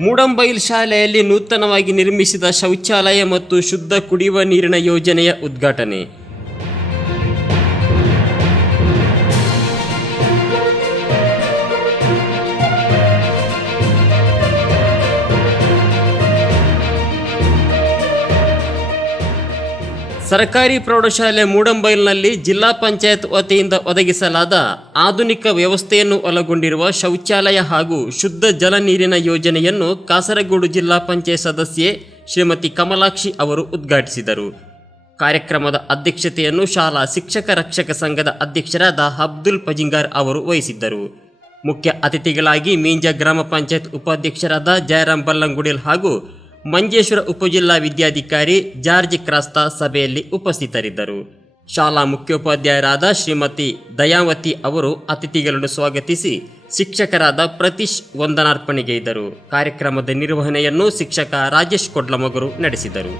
ಮೂಡಂಬೈಲ್ ಶಾಲೆಯಲ್ಲಿ ನೂತನವಾಗಿ ನಿರ್ಮಿಸಿದ ಶೌಚಾಲಯ ಮತ್ತು ಶುದ್ಧ ಕುಡಿಯುವ ನೀರಿನ ಯೋಜನೆಯ ಉದ್ಘಾಟನೆ. ಸರ್ಕಾರಿ ಪ್ರೌಢಶಾಲೆ ಮೂಡಂಬೈಲ್ನಲ್ಲಿ ಜಿಲ್ಲಾ ಪಂಚಾಯತ್ ವತಿಯಿಂದ ಒದಗಿಸಲಾದ ಆಧುನಿಕ ವ್ಯವಸ್ಥೆಯನ್ನು ಒಳಗೊಂಡಿರುವ ಶೌಚಾಲಯ ಹಾಗೂ ಶುದ್ಧ ಜಲ ನೀರಿನ ಯೋಜನೆಯನ್ನು ಕಾಸರಗೋಡು ಜಿಲ್ಲಾ ಪಂಚಾಯತ್ ಸದಸ್ಯೆ ಶ್ರೀಮತಿ ಕಮಲಾಕ್ಷಿ ಅವರು ಉದ್ಘಾಟಿಸಿದರು. ಕಾರ್ಯಕ್ರಮದ ಅಧ್ಯಕ್ಷತೆಯನ್ನು ಶಾಲಾ ಶಿಕ್ಷಕ ರಕ್ಷಕ ಸಂಘದ ಅಧ್ಯಕ್ಷರಾದ ಅಬ್ದುಲ್ ಪಜಿಂಗಾರ್ ಅವರು ವಹಿಸಿದ್ದರು. ಮುಖ್ಯ ಅತಿಥಿಗಳಾಗಿ ಮೀಂಜ ಗ್ರಾಮ ಪಂಚಾಯತ್ ಉಪಾಧ್ಯಕ್ಷರಾದ ಜಯರಾಮ್ ಬಲ್ಲಂಗುಡಿಲ್ ಹಾಗೂ ಮಂಜೇಶ್ವರ ಉಪಜಿಲ್ಲಾ ವಿದ್ಯಾಧಿಕಾರಿ ಜಾರ್ಜ್ ಕ್ರಾಸ್ತ ಸಭೆಯಲ್ಲಿ ಉಪಸ್ಥಿತರಿದ್ದರು. ಶಾಲಾ ಮುಖ್ಯೋಪಾಧ್ಯಾಯರಾದ ಶ್ರೀಮತಿ ದಯಾವತಿ ಅವರು ಅತಿಥಿಗಳನ್ನು ಸ್ವಾಗತಿಸಿ ಶಿಕ್ಷಕರಾದ ಪ್ರತೀಶ್ ವಂದನಾರ್ಪಣೆಗೈದರು ಕಾರ್ಯಕ್ರಮದ ನಿರ್ವಹಣೆಯನ್ನು ಶಿಕ್ಷಕ ರಾಜೇಶ್ ಕೊಡ್ಲಮಗರು ನಡೆಸಿದರು.